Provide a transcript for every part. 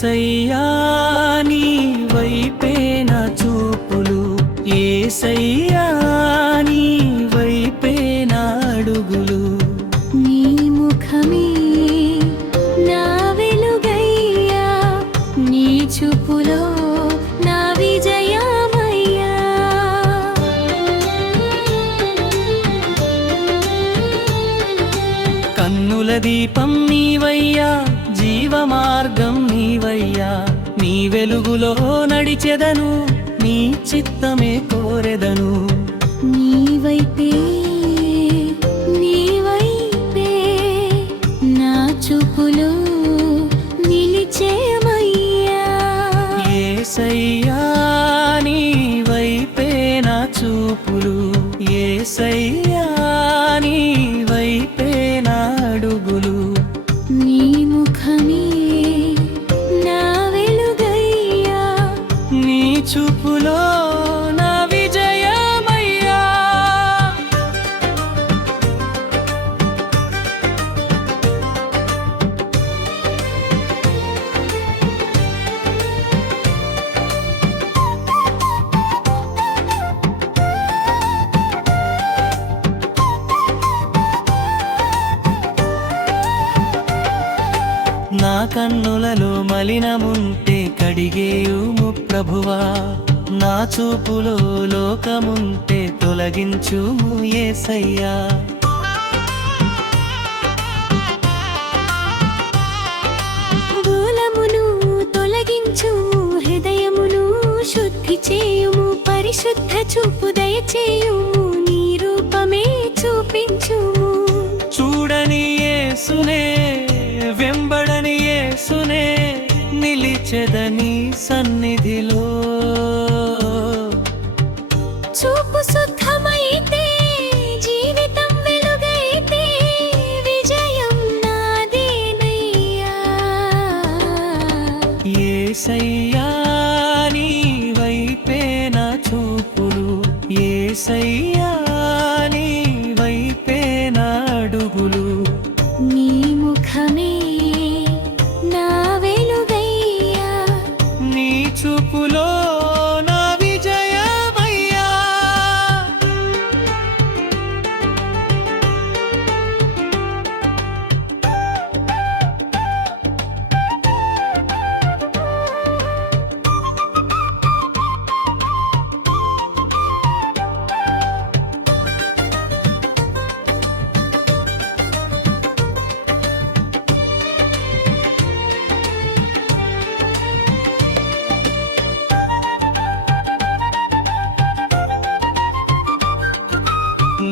యేసయ్యా నీ వైపే నా చూపులు, యేసయ్యా నీ వైపే నా అడుగులు. నీ ముఖమే నా వెలుగయ్యా, నీ చూపులో నా విజయమయ్యా. కన్నుల దీపం నీవయ్యా, జీవ మార్గం నీవయ్యా. నీ వెలుగులో నడిచెదను, నీ చిత్తమే కోరెదను. నీ వైపే నా చూపులో నిలిచేమయ్యా. యేసయ్యా నీ వైపే నా చూపులు, యేసయ్యా నీ వైపే నా అడుగులు. నీ ముఖమే నా వెలుగయ్యా, నీ చూపులో నా విజయమయ్యా. నా కన్నులలో మలినముంటే కడిగేయుము ప్రభువా, నా చూపులో లోకముంటే తొలగించుము యేసయ్యా. దూలమును తొలగించుము, హృదయమును శుద్ధి చేయుము, పరిశుద్ధ చూపు దయచేయుము, నీ రూపమే చూపించుము. చూడని యేసునే, వెంబడని యేసునే, నిలిచెదని సన్నిధిలో. చూపు శుద్ధమైతే, జీవితం వెలుగైతే, విజయం నాదేనయ్యా. యేసయ్యా నీ వైపే నా చూపులు, యేసయ్యా నీ వైపే నా అడుగులు. నీ ముఖమే నా వెలుగయ్యా, నీ చూపులో నా విజయమయ్యా.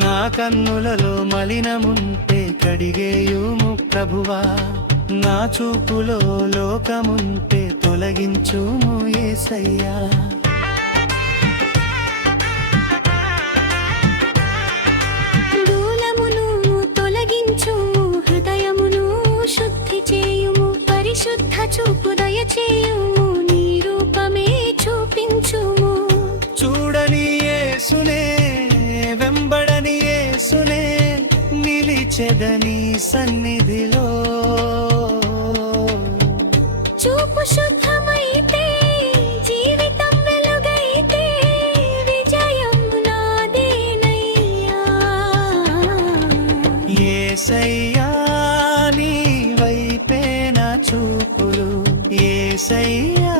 నా కన్నులలో మలినముంటే కడిగేయుము ప్రభువా, నా చూపులో లోకముంటే తొలగించుము యేసయ్యా. దూలమును తొలగించుము, హృదయమును శుద్ధి చేయుము, పరిశుద్ధ చూపు దయచేయుము, నీ రూపమే చూపించుము. చూడని యేసునే, వెంబడని యేసునే, నిలిచెదని సన్నిధిలో. చూపు శుద్ధమైతే, జీవితం వెలుగైతే, విజయం నాదేనయ్యా. యేసయ్యా నీ వైపే నా చూపులు, యేసయ్యా